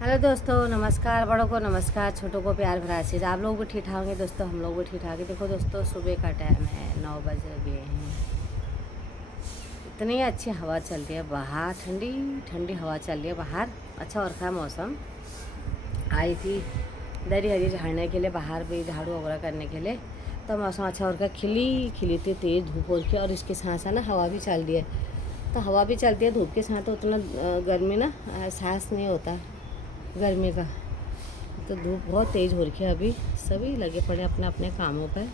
Hello दोस्तों, नमस्कार। बड़ों को नमस्कार, छोटों को प्यार भरा आशीष। आप लोग भी ठीक ठाक होंगे दोस्तों, हम लोग भी ठीक ठाक है। देखो दोस्तों, सुबह का टाइम है, 9 बज गए हैं। इतनी अच्छी हवा चल रही है बाहर, ठंडी ठंडी हवा चल रही है बाहर। अच्छा और रखा मौसम। आई थी दरी हरी झाड़ने के लिए, बाहर भी झाड़ू वगैरह करने के लिए, तो मौसम अच्छा और रखा। खिली खिली थी तेज़ धूप हो रही है और इसके साथ साथ ना हवा भी चल रही है। तो हवा भी चलती है धूप के साथ, तो उतना गर्मी ना एहसास नहीं होता गर्मी का। तो धूप बहुत तेज़ हो रही है अभी। सभी लगे पड़े अपने अपने कामों पर।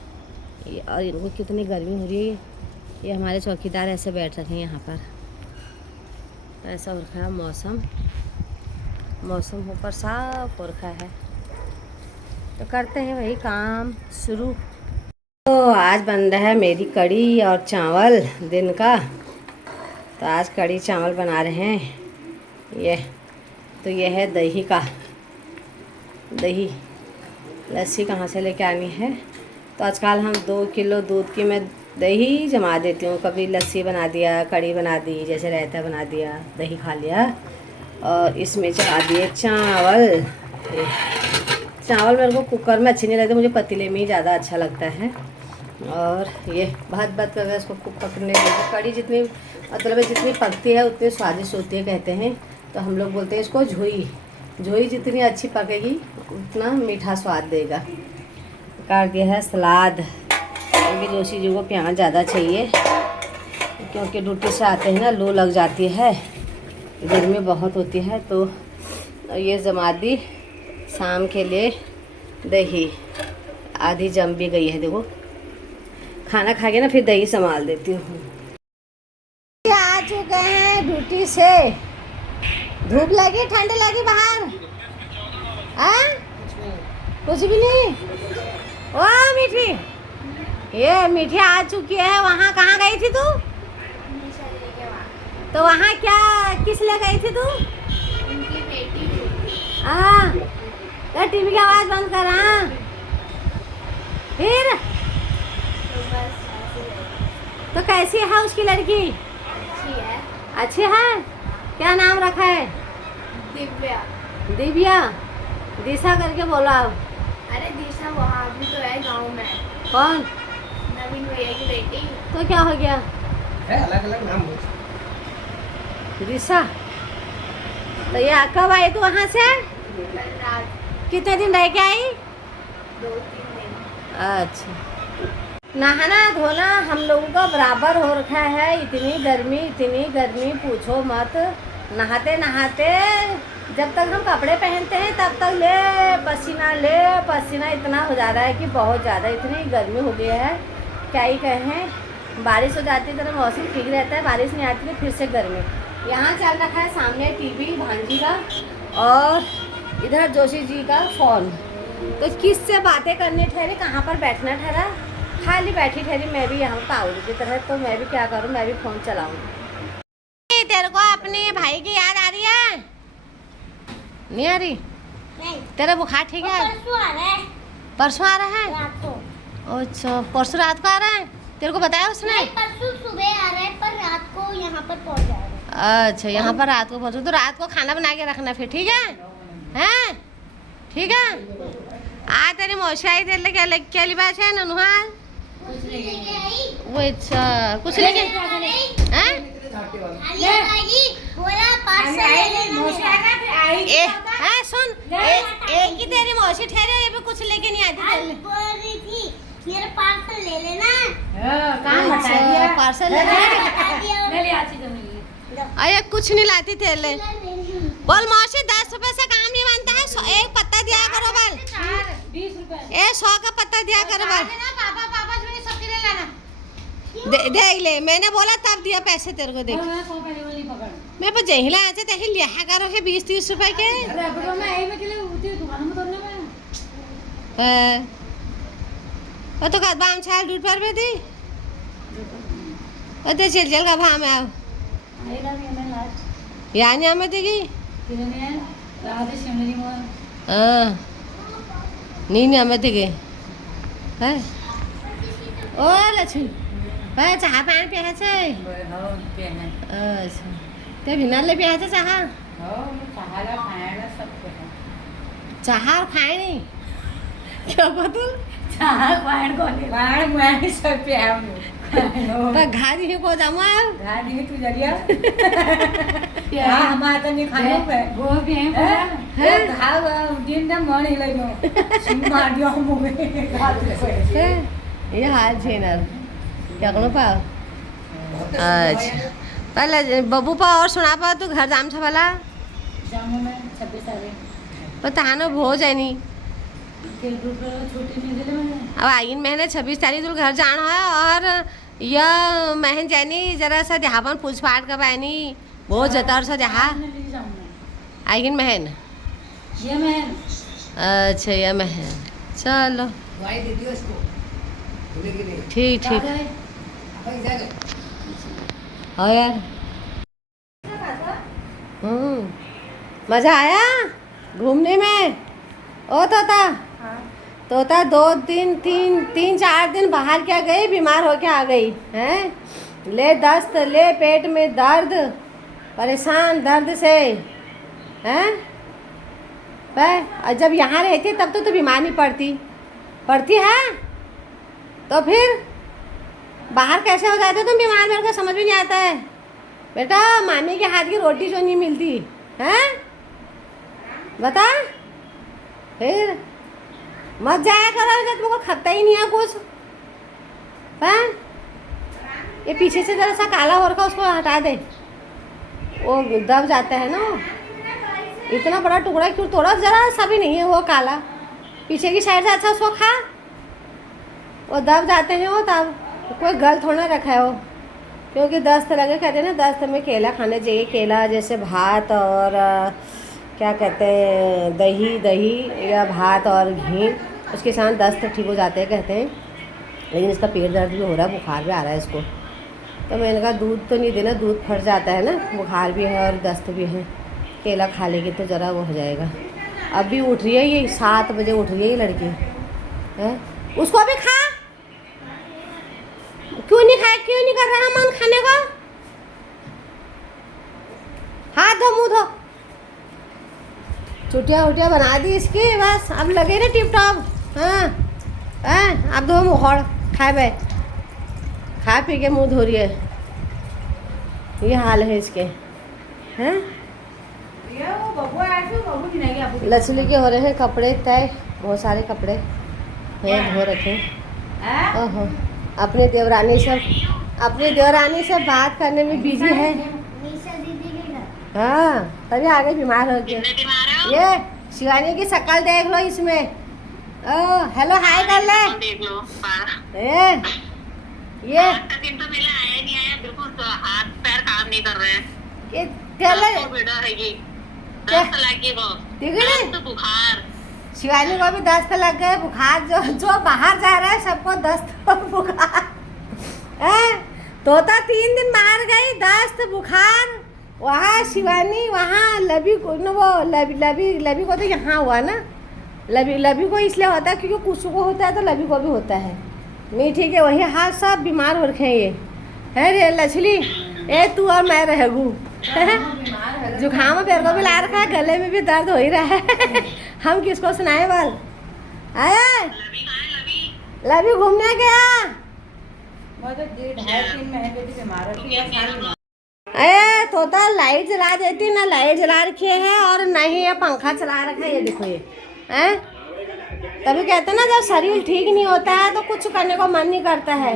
और इनको कितनी गर्मी हो रही है। ये हमारे चौकीदार ऐसे बैठ रखे हैं यहाँ पर। तो ऐसा हो रखा है मौसम। मौसम ऊपर साफ हो रखा है, तो करते हैं वही काम शुरू। तो आज बन रहा है मेरी कड़ी और चावल दिन का। तो आज कड़ी चावल बना रहे हैं। ये है दही का। दही लस्सी कहाँ से लेके आनी है। तो आजकल हम 2 किलो दूध की मैं दही जमा देती हूँ। कभी लस्सी बना दिया, कड़ी बना दी, जैसे रायता बना दिया, दही खा लिया। और इसमें चढ़ा दिए चावल। चावल मेरे को कुकर में अच्छे नहीं लगते, मुझे पतीले में ही ज़्यादा अच्छा लगता है। और ये भात करके इसको खूब पकने देते। कड़ी जितनी मतलब जितनी पकती है उतनी स्वादिष्ट होती है कहते हैं। तो हम लोग बोलते हैं इसको झोई जितनी अच्छी पकेगी उतना मीठा स्वाद देगा। काट दिया है सलाद, क्योंकि जोशी जी को प्याज ज़्यादा चाहिए, क्योंकि ड्यूटी से आते हैं ना, लू लग जाती है, गर्मी बहुत होती है। तो ये जमा दी शाम के लिए दही। आधी जम भी गई है, देखो खाना खा के ना फिर दही संभाल देती हूँ। आ चुके हैं ड्यूटी से। धूप लगी, ठंड लगी बाहर? कुछ भी नहीं। ओ मीठी, ये मीठी आ चुकी है। वहाँ कहाँ गई थी तू? तो वहाँ क्या किस लिए गई थी तू? उनकी बेटी। हाँ, टीवी की आवाज़ बंद कर। हाँ फिर तो कैसी है उसकी लड़की? अच्छी है। अच्छी है। क्या नाम रखा है? दिव्या। दिव्या? दिशा करके बोलो आप। अरे दिशा वहाँ भी तो है गांव में। कौन? नवीन भैया की बेटी। तो क्या हो गया? है अलग अलग नाम हो। दिशा। तो ये कब आई तू वहाँ से? कल रात। कितने दिन रह के आई? 2-3 दिन। अच्छा। नहाना धोना हम लोगों का बराबर हो रखा है। इतनी गर्मी पूछो मत। नहाते नहाते जब तक हम कपड़े पहनते हैं तब तक ले पसीना इतना हो जा रहा है कि बहुत ज़्यादा। इतनी गर्मी हो गई है, क्या ही कहें। बारिश हो जाती है तो मौसम ठीक रहता है, बारिश नहीं आती तो फिर से गर्मी। यहाँ चल रखा है सामने टीवी भांजी का, और इधर जोशी जी का फ़ोन। तो किससे बातें करनी ठहरी, कहाँ पर बैठना ठहरा, खाली बैठी ठहरी मैं भी यहाँ पाउल की तरह। तो मैं भी क्या करूँ, मैं भी फ़ोन चलाऊँ। तेरे को अपने भाई की याद आ रही है? नहीं आ रही? नहीं। तेरा बुखार ठीक है? परसों आ रहा है। परसों आ रहा है? रात को। अच्छा, परसों रात को आ रहा है? तेरे को बताया उसने? नहीं, परसों सुबह आ रहा है पर रात को यहाँ पर पहुँच जाएगा। अच्छा, यहाँ पर रात को पहुँचो। तो रात को खाना बना के रखना फिर, ठीक है? हैं? ठीक है। आ तेरी मौसी आई तेरे लिए क्या लिबास है ननुहार? कुछ लेके आई। वो अच्छा कुछ लेके हैं? बोला पार्सल ले लेना। सुन, एक ही तेरी मौसी ठहरे, ये भी कुछ लेके नहीं आती। बोल रही थी मेरा पार्सल ले लेना। पार्सल अरे कुछ नहीं लाती तेरे लिए। बोल मौसी 10 रुपए से काम नहीं बनता है, एक पत्ता दिया करो बल। 20 रुपए। 100 का पत्ता दिया करो बल। पापा सबके ले लेना। देख ले, मैंने बोला तब दिया पैसे तेरे को। देख मैं पर जहिला आते तही लिया करो के 20-30 रुपए के। वो तो कद बाम छाल दूध पर थी। अते चल का भाम है यहाँ नहीं आमे देगी। हाँ नहीं आमे देगी है। ओ लक्ष्मी भाई चाह पान पिया छे? अच्छा ते भिनाले पिया छे चाह? हो, चहाला खायला सब चार खाए नहीं क्या बतूल चार वाण कोणी वाण मुळाने सप्पे पर घारी ही को जमा घाली तू जरिया हां हम आता नहीं खानो पे गो के हैं? घाव दिन दा मन हिलै नो सिंह माडियो मुगे ये हाल छे ना क्या करो पा अच्छा पहले बबू पा और सुना पा तू घर जाम छ वाला जामो में 26 तारीख पता ना भोज है नहीं के ग्रुप छुट्टी नहीं दिले मैंने अब आइन महीने 26 तारीख तो घर जाना है और यह महन जानी जरा सा देहावन पूछ पाठ का पानी बहुत जता और सा देहा आइन महन ये मैं अच्छा यह महन चलो दवाई दे दियो इसको भूले की नहीं ठीक ठीक भाई जाएगा हाँ यार मज़ा आया घूमने में ओ तोता 2-3 दिन बाहर क्या गई बीमार हो के आ गई हैं ले दस्त ले पेट में दर्द परेशान दर्द से हैं और जब यहाँ रहती तब तो बीमार नहीं पड़ती है तो फिर बाहर कैसे हो जाते तुम बीमार मेरे को समझ में नहीं आता है बेटा मामी के हाथ की रोटी जो नहीं मिलती हैं बता फिर मत जाया करो जब तुमको खपता ही नहीं है कुछ हैं ये पीछे से जरा सा काला हो रखा उसको हटा दे वो दब जाता है ना इतना बड़ा टुकड़ा क्यों थोड़ा जरा सा भी नहीं है वो काला पीछे की साइड से अच्छा उसको खा वो दब जाते हैं वो तब कोई गल थोड़ा रखा है वो क्योंकि दस्त लगे कहते हैं ना दस्त में केला खाने चाहिए केला जैसे भात और क्या कहते हैं दही या भात और घी उसके साथ दस्त ठीक हो जाते हैं कहते हैं लेकिन इसका पेट दर्द भी हो रहा है बुखार भी आ रहा है इसको तो मैंने कहा दूध तो नहीं देना दूध फट जाता है ना बुखार भी है और दस्त भी है केला खा लेगी तो ज़रा वो हो जाएगा अभी उठ रही है ये 7 बजे उठ रही है ये लड़की है उसको भी खा क्यों नहीं कर रहा मन खाने का हाथ धो मुँह धो चुटिया बना दी इसकी बस अब लगे ना टिप टॉप हाँ अब दो मुँह खाए बे खा पी के मुँह धो रही है ये हाल है इसके हैं लचली के हो रहे हैं कपड़े तय बहुत सारे कपड़े हैं धो रखे ओहो अपनी देवरानी से बात करने में बिजी है मीशा दीदी के घर हाँ तभी आगे बीमार हो गए ये शिवानी की शक्ल देख लो इसमें हेलो हाय कर ले देख लो ये दिन तो मेला आया नहीं आया बिल्कुल तो हाथ पैर काम नहीं कर रहे हैं ये क्या ले बेटा है ये क्या? दस्त लगी वो ठीक है दस्त बुखार शिवानी को भी दस्त लग गए बुखार जो बाहर जा रहा है सबको दस्त और बुखार तोता 3 दिन बाहर गई दस्त बुखार वहाँ शिवानी वहाँ लबी को न वो लबी को तो यहाँ हुआ ना लबी को इसलिए होता है क्योंकि कुछ को होता है तो लबी को भी होता है नहीं ठीक है वही हाथ सब बीमार हो रखे हैं ये है रे लछली ए तू और मैं रहगू जुकाम में को भी ला रखा है गले में भी दर्द हो ही रहा है हम किसको सुनाए बाल आया लबी घूमने गया अरे तोता लाइट जला देती ना लाइट जला रखी है और ना ही ये पंखा चला रखा है ये देखो ये हैं तभी कहते हैं ना जब शरीर ठीक नहीं होता है तो कुछ करने को मन नहीं करता है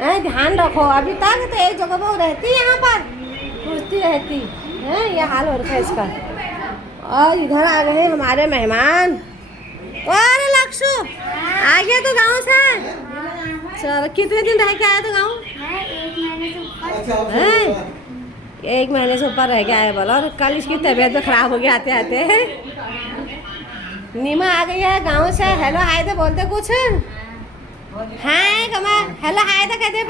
हैं ध्यान रखो अभी तक तो एक जगह पर रहती है यहाँ पर पूछती रहती है ये हाल हो रखा है इसका और इधर आ गए हमारे मेहमान और लक्षु आ गया तो गाँव से चल कितने दिन रह के आया तो गाँव एक महीने से ऊपर रह के आए बोला और कल इसकी तबीयत भी खराब हो गई आते आते नीमा आ गई है गाँव से हेलो हाय तो बोलते कुछ हाय कमल हेलो हाय तो कहते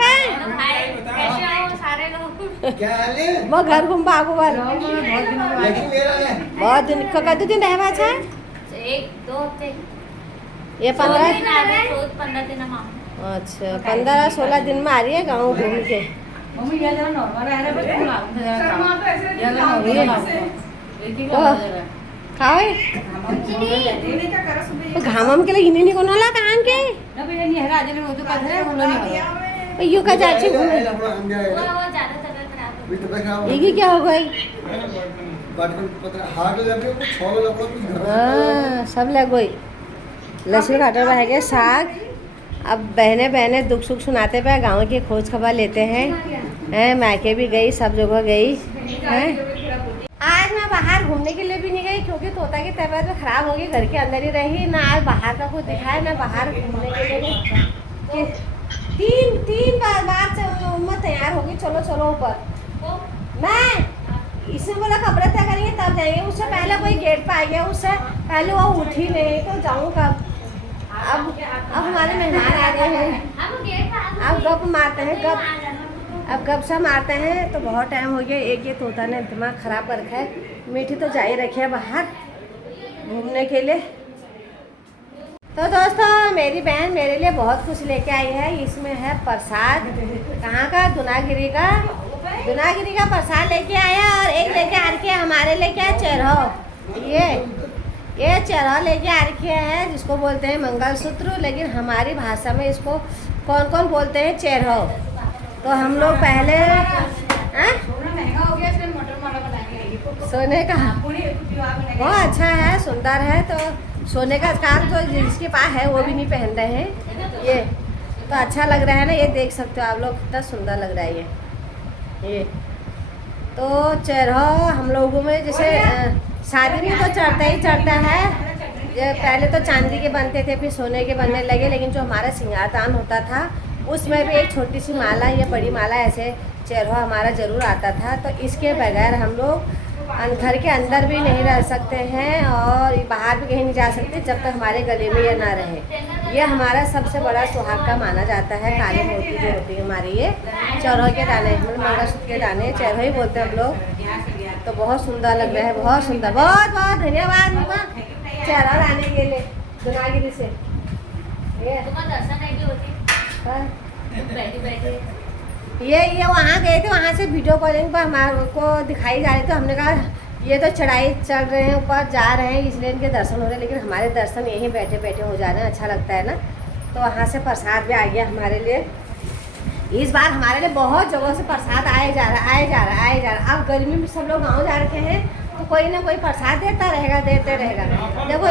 क्या हाल है वो घर घूम बाबू वाल लेकिन मेरा है बहुत दिन कत दिन रह अच्छा 1-2 हफ्ते ये 15 दिन अच्छा 15-16 दिन में आ रही है गाँव घूम के मम्मी ये जरा नॉर्मल रह रहा है बस खाओ घामम के लिए इन्हीं नहीं कोना ला कान के यू का चाची ये क्या हो गई हाँ सब लग गई लहसुन काटे हुए है साग। अब बहने बहने दुख सुख सुनाते पे गाँव की खोज खबर लेते हैं मैके भी गई सब जगह गई हैं। आज मैं बाहर घूमने के लिए भी नहीं गई क्योंकि तोता की तबीयत खराब हो गई, घर के अंदर ही रही ना। आज बाहर का कुछ दिखाया ना बाहर घूमने के लिए गई। तीन बार से उम्र तैयार होगी चलो चलो ऊपर। मैं इसने बोला कपड़े तय करेंगे तब जाएंगे, उससे पहले कोई गेट पे आ गया, उससे पहले वो उठी नहीं तो जाऊँ कब। अब हमारे मेहमान आ गए हैं, अब गप मारते हैं अब गप सा मारते हैं। तो बहुत टाइम हो गया, एक ये तोता ने दिमाग ख़राब कर रखा है। मीठी तो जा ही रखी है बाहर घूमने के लिए। तो दोस्तों मेरी बहन मेरे लिए बहुत कुछ लेके आई है। इसमें है प्रसाद, कहाँ का दुनागिरी का प्रसाद लेके आया, और एक लेके आ रखे हमारे लेके आया चेरहो। ये चेरहो लेके आ रखे हैं जिसको बोलते हैं मंगलसूत्र, लेकिन हमारी भाषा में इसको कौन कौन बोलते हैं चेरहो। तो हम लोग पहले सोने का बहुत अच्छा है, सुंदर है। तो सोने का काम तो जिसके पास है वो भी नहीं पहन रहे हैं। ये तो अच्छा लग रहा है ना, ये देख सकते हो आप लोग कितना सुंदर लग रहा है ये। तो चेरहो हम लोगों में जैसे शादी में तो चढ़ता ही चढ़ता है। ये पहले तो चांदी के बनते थे फिर सोने के बनने लगे, लेकिन जो हमारा सिंगारदान होता था उसमें भी एक छोटी सी माला या बड़ी माला ऐसे चेरहो हमारा ज़रूर आता था। तो इसके बगैर हम लोग घर के अंदर भी नहीं रह सकते हैं और बाहर भी कहीं नहीं जा सकते जब तक हमारे गले में ये ना रहे। ये हमारा सबसे बड़ा सुहाग का माना जाता है। काली मोती जो होती है हमारी, ये चेरहो के दाने मतलब मंगलसूत्र के दाने चेरहो ही बोलते हैं हम लोग। तो बहुत सुंदर लग रहा है, बहुत सुंदर। बहुत बहुत धन्यवाद मम्मा चेरहो लाने के लिए दुनागिरी से। ये वहाँ गए थे, वहाँ से वीडियो कॉलिंग पर हमारे को दिखाई जा रही थी। हमने कहा ये तो चढ़ाई चढ़ रहे हैं, ऊपर जा रहे हैं, इसलिए इनके दर्शन हो रहे हैं, लेकिन हमारे दर्शन यहीं बैठे बैठे हो जा रहे हैं। अच्छा लगता है ना। तो वहाँ से प्रसाद भी आ गया हमारे लिए। इस बार हमारे लिए बहुत जगह से प्रसाद आए जा रहा। अब गर्मी में सब लोग गाँव जा रखे हैं तो कोई ना कोई प्रसाद देते रहेगा। देखो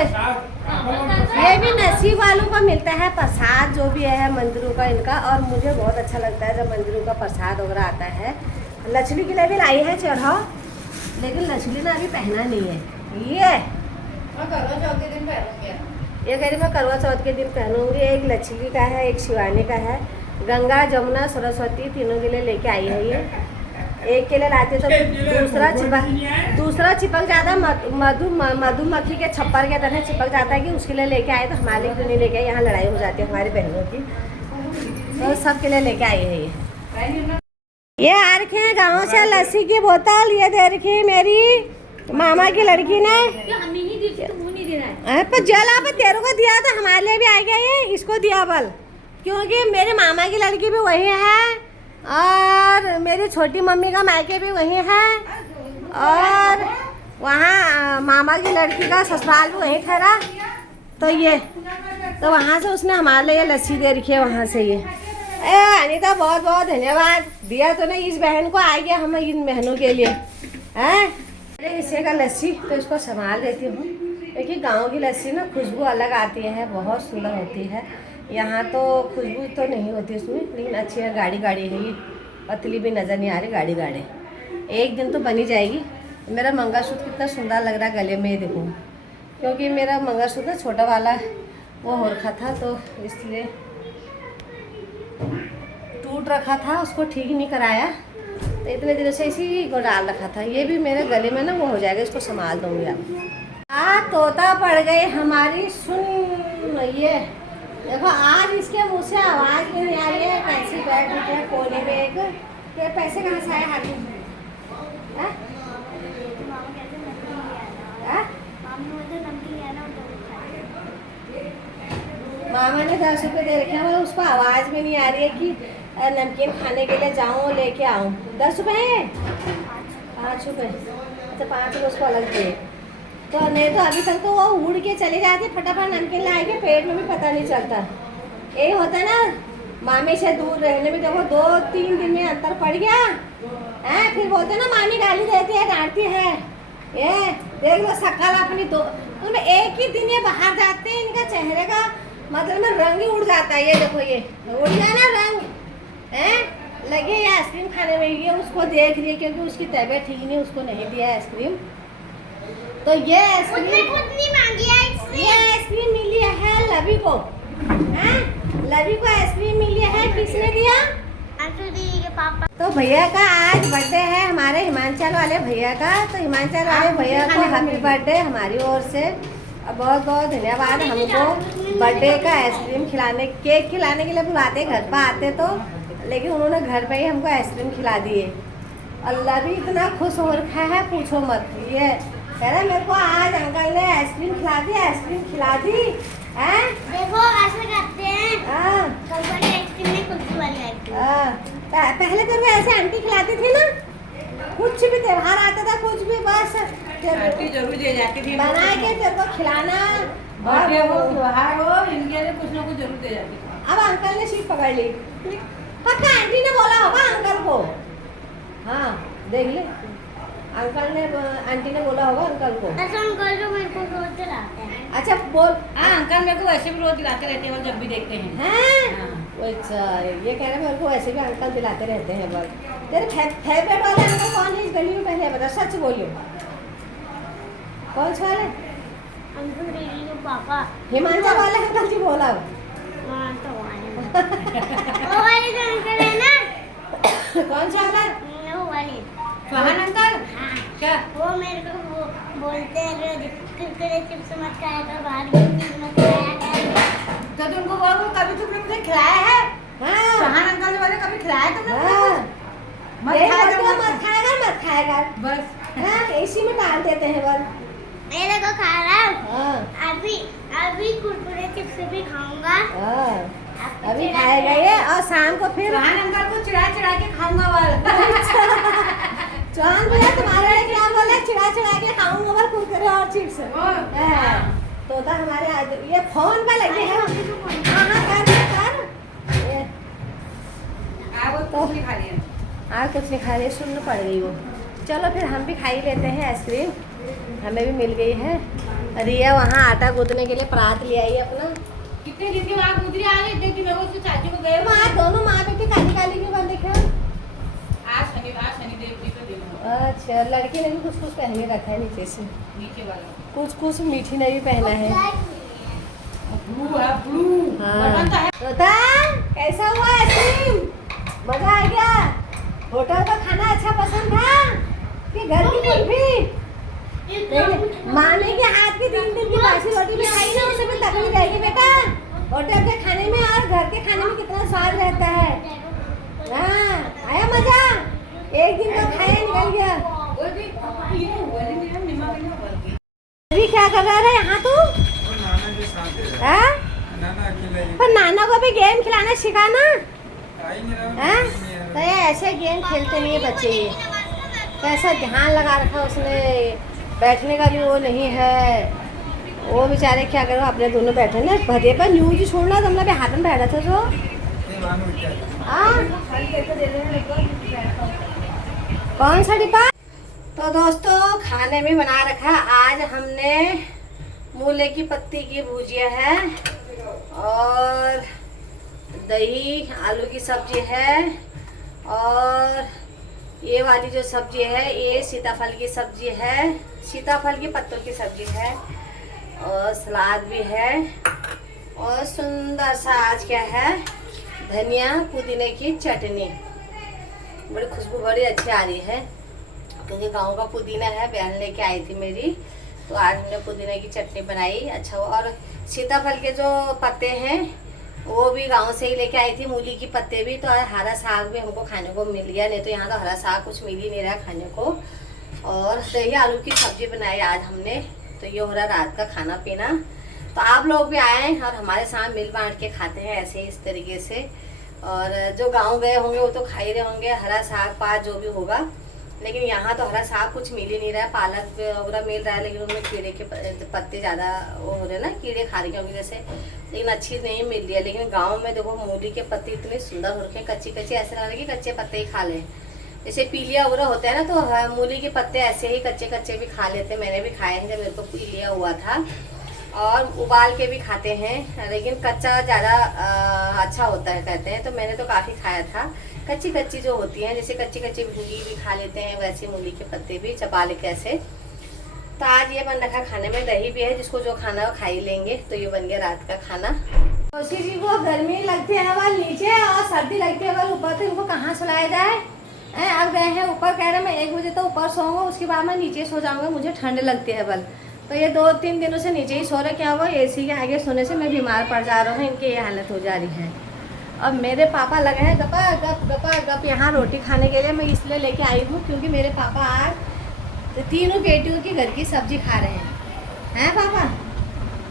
ये भी नसीब वालों को मिलता है प्रसाद जो भी है मंदिरों का इनका। और मुझे बहुत अच्छा लगता है जब मंदिरों का प्रसाद वगैरह आता है। लक्ष्मी के लिए भी लाई है चेरहो, लेकिन लक्ष्मी ने अभी पहना नहीं है। ये कह रही मैं करवा चौथ के दिन पहनूंगी। एक लक्ष्मी का है, एक शिवानी का है, गंगा जमुना सरस्वती तीनों के लिए लेके आई है। ये एक के लिए लाते तो दूसरा चिपक जाता मधुमक्खी के छप्पर के तरह चिपक जाता है कि उसके लिए लेके आए। तो हमारे क्यों नहीं लेके आए, यहाँ लड़ाई हो जाती है हमारी बहनों की। तो सब के लिए लेके आई है। ये आ रखे हैं गाँव से लस्सी की बोतल, ये दे रखी है मेरी मामा की लड़की ने। पर जला पर तेरे को दिया तो हमारे लिए भी आ गया, ये इसको दिया बल, क्योंकि मेरे मामा की लड़की भी वही है और मेरी छोटी मम्मी का मायके भी वही है और वहाँ मामा की लड़की का ससुराल भी वहीं ठहरा। तो वहाँ से उसने हमारे लिए लस्सी दे रखी है वहाँ से। ये अनीता बहुत बहुत धन्यवाद, दिया तो नहीं इस बहन को आ गया हमें इन बहनों के लिए है। अरे हिस्से का लस्सी तो इसको संभाल देती हूँ, क्योंकि गाँव की लस्सी ना खुशबू अलग आती है, बहुत सुंदर होती है। यहाँ तो खुशबू तो नहीं होती उसमें, लेकिन अच्छी है। गाढ़ी गाढ़ी है, ये पतली भी नज़र नहीं आ रही, गाढ़ी गाढ़ी। एक दिन तो बनी जाएगी। मेरा मंगलसूत्र कितना सुंदर लग रहा है गले में, ये देखो, क्योंकि मेरा मंगलसूत्र छोटा वाला वो हो रखा था तो इसलिए टूट रखा था, उसको ठीक नहीं कराया तो इतने दिनों से इसी को डाल रखा था। ये भी मेरे गले में ना वो हो जाएगा, इसको संभाल दूँगी। अब तोता पड़ गई हमारी, सुन ये देखो आज इसके मुँह से आवाज़ नहीं आ रही है, कैसी बैठ रही है कोने में। एक ये पैसे कहाँ से आए हाथ में? मामा ने 10 रुपये दे रखे हैं और उसको आवाज़ में नहीं आ रही है कि नमकीन खाने के लिए जाऊँ लेके आऊँ। 10 रुपये है, 5 रुपये। अच्छा 5 रुपये उसको अलग दे। तो नहीं तो अभी तक तो वो उड़ के चले जाते, फटाफट नमकीन लाएंगे, पेट में भी पता नहीं चलता। यही होता ना, मामी से दूर रहने में देखो 2-3 दिन में अंतर पड़ गया है। फिर बोलते ना मामी गाली देती है, डांटती है। ये देख लो शक्ल अपनी दो, तो एक ही दिन ये बाहर जाते हैं, इनका चेहरे का मतलब में रंग ही उड़ जाता है। ये देखो ये उड़ गया ना रंग, है लगे ये आइसक्रीम खाने में। ये उसको देख रही है क्योंकि उसकी तबीयत ठीक नहीं, उसको नहीं दिया आइसक्रीम। तो ये आइसक्रीम मिली है लवी को, हैं? लवी को आइसक्रीम मिली है, किसने दिया? के पापा। तो भैया का आज बर्थडे है, हमारे हिमाचल वाले भैया का। तो हिमाचल वाले भैया को हैप्पी बर्थडे हमारी ओर से, बहुत बहुत धन्यवाद। हमको बर्थडे का आइसक्रीम खिलाने, केक खिलाने के लिए बुलाते, घर पर आते तो, लेकिन उन्होंने घर पे ही हमको आइसक्रीम खिला दिए। अल्लाह भी इतना खुश हो रखा है, पूछो मत। ये कह रहा मेरे को आज अंकल ने आइसक्रीम खिला दी, आइसक्रीम खिला दी है। देखो ऐसे करते हैं, कंपनी आइसक्रीम में कुल्फी वाली आइसक्रीम। पहले तो मैं ऐसे आंटी खिलाती थी ना, कुछ भी त्योहार आता था, कुछ भी बस आंटी जरूर दे जाती थी, बना के तेरे को खिलाना, बर्थडे हो त्योहार हो, इनके लिए कुछ ना कुछ जरूर दे जाती थी। अब अंकल ने सीट पकड़ ली, पक्का आंटी ने बोला होगा अंकल को। हाँ देख ले, अंकल ने, आंटी ने बोला होगा अंकल को। ऐसा अंकल जो मेरे को रोज दिलाते हैं। अच्छा बोल। हाँ अंकल मेरे को वैसे भी रोज दिलाते रहते हैं, जब भी देखते हैं। हैं? अच्छा ये कह रहे मेरे को वैसे भी अंकल दिलाते रहते हैं। बस तेरे फेवरेट वाला अंकल कौन है इस गली में, पहले बता, सच बोलियो कौन सा वाला? अंकल दीदी के पापा। हिमाचल वाले अंकल जी बोला। हाँ तो वो वाले जो अंकल है ना, कौन सा वाला? वो वाले सोहन अंकल। हाँ, क्या वो मेरे को वो बोलते हैं रोज कुरकुरे चिप्स मत खाया कर, बाहर की चीज मत खाया कर। तो तुमको बोलो कभी तुमने मुझे खिलाया है? हाँ सोहन अंकल वाले कभी खिलाया तुमने मुझे? हाँ, मत यही खाया बोलते हो, कर, मत खाएगा मत खाएगा। बस। हाँ इसी में डाल देते हैं बस। मेरे को खा रहा हूँ। हाँ अभी कुरकुरे चिप्स भी खाऊंगा। हाँ अभी खाएगा ये, और शाम को फिर सोहन अंकल को चिढ़ा चिढ़ा के खाऊंगा वाला। चौहान भैया तुम्हारे लिए क्या बोले? चिढ़ा चिढ़ा के खाऊंगा बस कुरकुरे और चिप्स। तोता हमारे आज ये फोन पे लगे हैं। हाँ कर ये वो तो नहीं खा लिया। आज कुछ नहीं खा रही, सुनने पड़ गई वो। चलो फिर हम भी खा ही लेते हैं आइसक्रीम, हमें भी मिल गई है। रिया वहाँ आटा गूंदने के लिए परात ले आई अपना। कितने दिन की वहाँ गुजरी आ रही देखी मैं उससे चाची को गए माँ दोनों माँ बेटी काली काली क्यों बन दिखे? आज शनिदेव जी को देखो अच्छा लड़की ने भी कुछ कुछ पहने रखा है नीचे से, नीचे वाला कुछ कुछ मीठी ने भी पहना है। ब्लू है ब्लू बटन तो है। तोता कैसा हुआ आइसक्रीम? मजा आ गया? होटल का खाना अच्छा पसंद था कि घर की कुल्फी? मामी के हाथ की 3 दिन की बासी रोटी भी खाई ना, उसे भी तकलीफ जाएगी बेटा। होटल के खाने में और घर के खाने में कितना स्वाद रहता है। हाँ आया मजा? एक दिन तो खाया निकल गया। अभी क्या कर रहा है यहाँ तू? हाँ? पर नाना को भी गेम खिलाना सिखाना। हाँ? तो ये ऐसे गेम खेलते नहीं है बच्चे। ये कैसा ध्यान लगा रखा उसने, बैठने का भी वो नहीं है। वो बेचारे क्या करो, अपने दोनों बैठे ना भदे पर न्यूज छोड़ना, तुमने भी हाथ में बैठा था तो कौन सा डिब्बा? तो दोस्तों खाने में बना रखा आज हमने मूले की पत्ती की भुजिया है, और दही आलू की सब्जी है, और ये वाली जो सब्जी है ये सीताफल की सब्जी है, सीताफल की पत्तों की सब्जी है, और सलाद भी है, और सुंदर सा आज क्या है धनिया पुदीने की चटनी। बड़ी खुशबू बड़ी अच्छी आ रही है क्योंकि गांव का पुदीना है, बहन लेके आई थी मेरी, तो आज हमने पुदीने की चटनी बनाई। अच्छा और सीताफल के जो पत्ते हैं वो भी गांव से ही लेके आई थी, मूली की पत्ते भी। तो हरा साग भी हमको खाने को मिल गया, नहीं तो यहाँ तो हरा साग कुछ मिल ही नहीं रहा खाने को। और दही आलू की सब्जी बनाई आज हमने। तो ये हो रहा रात का खाना पीना। तो आप लोग भी आए और हमारे साथ मिल बांट के खाते हैं ऐसे इस तरीके से। और जो गांव गए होंगे वो तो खा ही रहे होंगे हरा साग पात जो भी होगा। लेकिन यहाँ तो हरा साग कुछ मिल ही नहीं रहा है। पालक वगैरह मिल रहा है लेकिन उनमें कीड़े के पत्ते ज़्यादा वो हो रहे हैं ना, कीड़े खा रहे हैं की वजह से, लेकिन अच्छी नहीं मिल रही है। लेकिन गाँव में देखो मूली के पत्ते इतने सुंदर हो रखे हैं, कच्ची कच्ची, ऐसे लग रहा है कि कच्चे पत्ते ही खा लें। जैसे पीलिया वगैरह होता है ना, तो मूली के पत्ते ऐसे ही कच्चे कच्चे भी खा लेते हैं। मैंने भी खाए हैं जब मेरे को पीलिया हुआ था, और उबाल के भी खाते हैं, लेकिन कच्चा ज़्यादा अच्छा होता है कहते हैं, तो मैंने तो काफ़ी खाया था। कच्ची कच्ची जो होती हैं, जैसे कच्ची कच्ची भिंडी भी खा लेते हैं, वैसे मूली के पत्ते भी चबा ले कैसे। तो आज ये बन रखा खाने में, दही भी है, जिसको जो खाना हो खा ही लेंगे। तो ये बन गया रात का खाना। खुशी जी को गर्मी लगती है वह नीचे और सर्दी लगती है वह ऊपर, तो इनको कहाँ सुलाया जाए। अब गए हैं ऊपर, कह रहे मैं 1 बजे तो ऊपर सोऊंगा, उसके बाद मैं नीचे सो जाऊँगा, मुझे ठंड लगती है बल। तो ये 2-3 दिनों से नीचे ही सो रहे। क्या हुआ, एसी के आगे सोने से मैं बीमार पड़ जा रहा हूँ, इनकी ये हालत हो जा रही है। अब मेरे पापा लगे हैं गपा गप यहाँ रोटी खाने के लिए। मैं इसलिए लेके आई हूँ क्योंकि मेरे पापा आज 3 बेटियों के घर की सब्जी खा रहे हैं पापा।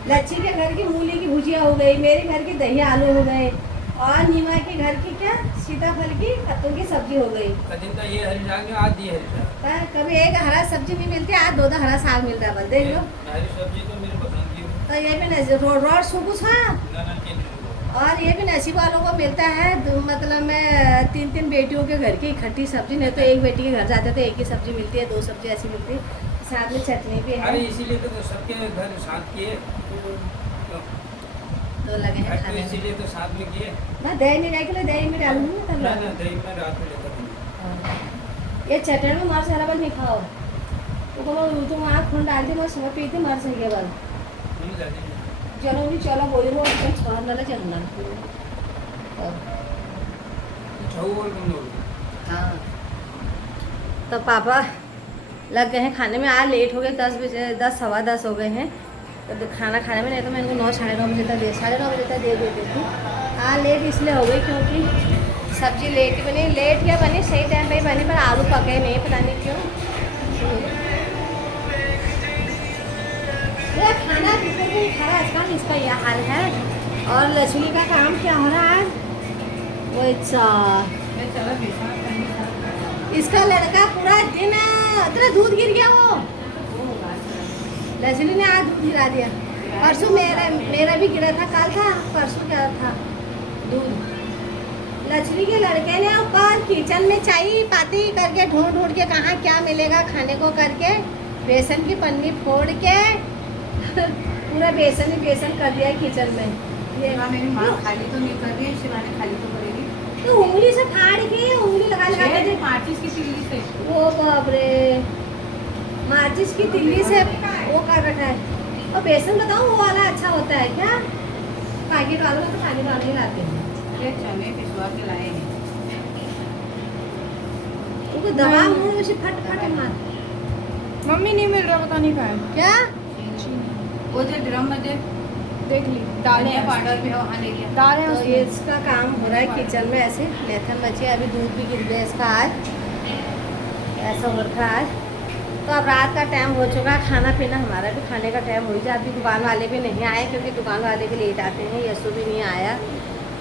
लच्छी के घर की मूली की भुजिया हो गई, मेरे घर की दही आलू हो गए, और नीमा के घर की क्या सीताफल की पत्तों की सब्जी हो गई। ये हरी साग आज ये हरी साग, कभी एक हरा सब्जी नहीं मिलती, आज 2 हरा साग मिल रहा है। बल देख लो, हरी सब्जी तो मेरे पसंद की। तो ये भी नसीब रोड सुबह था, और ये भी नसीब वालों को मिलता है। मतलब मैं 3 बेटियों के घर की इकट्ठी सब्जी, नहीं तो एक बेटी के घर जाते तो एक ही सब्जी मिलती है, 2 सब्जी ऐसी मिलती है, साथ में चटनी भी है। अरे इसीलिए तो सबके घर साथ किए, तो लगे हैं खाने में। इसीलिए तो साथ में किए। मैं दही नहीं जाएगी, दही में डालूंगी तब ना डालूंगी। दही में रात में लेकर दूंगा। ये चटनी में मार सारा बल नहीं खाओ, तो तुम आँख खून डालती मैं सुबह पीती मर सही है बल। नहीं जाती। चलो नहीं चलो बोली वो छोड़ ना चलना। हाँ, तो पापा लग गए हैं खाने में। आज लेट हो गए, 10 बजे, 10 सवा 10 हो गए हैं तो खाना खाने में। नहीं तो मैं इनको 9 साढ़े 9 बजे तक 9:30 बजे तक दे देती थी। आज लेट इसलिए हो गई क्योंकि सब्जी लेट बनी। लेट क्या बनी, सही टाइम पे बनी, पर आलू पके नहीं, पता नहीं क्यों। ये खाना कितने दिन खा रहा आजकल, इसका यह हाल है। और लक्ष्मी का काम क्या हो रहा है, वो इसका लड़का पूरा दिन इतना दूध गिर गया। वो लक्ष्मी ने आज दूध गिरा दिया। परसों मेरा भी गिरा था, कल था परसों क्या था दूध। लक्ष्मी के लड़के ने ऊपर किचन में चाय पाती करके ढूंढ के कहाँ क्या मिलेगा खाने को करके, बेसन की पन्नी फोड़ के पूरा बेसन ही बेसन कर दिया किचन में। ये मेरी माँ खाली तो नहीं कर रही है, शिवानी खाली तो करेगी। तो उंगली से फाड़ के उंगली लगा के माचिस की तिल्ली से, वो बाप रे, माचिस की तिल्ली से वो कर रखा है। और बेसन बताओ वो वाला अच्छा होता है क्या, पैकेट वालों में तो पानी वाले लाते हैं। ये चने पिसवा के लाए हैं। वो दवा मुंह से फट फट मार। मम्मी नहीं मिल रहा, पता नहीं कहाँ है। क्या वो जो ड्रम में देख ली डाले हैं, पाउडर भी वहाँ ले लिया, डाले हैं तो उसमें। ये इसका काम हो रहा है किचन में ऐसे। लेथन बचे अभी दूध भी गिर गया इसका आज, ऐसा हो रखा आज। तो अब रात का टाइम हो चुका है, खाना पीना हमारा भी खाने का टाइम हो जाए। अभी दुकान वाले भी नहीं आए क्योंकि दुकान वाले भी लेट आते हैं, यशु भी नहीं आया,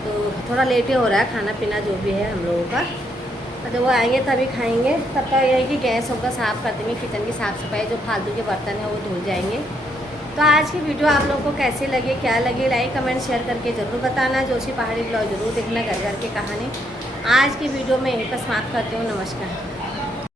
तो थोड़ा लेट ही हो रहा है खाना पीना जो भी है हम लोगों का। और जब वो आएंगे तभी खाएंगे। तब तक यह है कि गैस होगा साफ़ कर देंगे, किचन की साफ़ सफाई, जो फालतू के बर्तन हैं वो धुल जाएंगे। तो आज की वीडियो आप लोगों को कैसी लगी, क्या लगी, लाइक कमेंट शेयर करके ज़रूर बताना। जोशी पहाड़ी ब्लॉग जरूर देखना, घर घर की कहानी। आज की वीडियो में यहीं पर समाप्त करती हूँ। नमस्कार।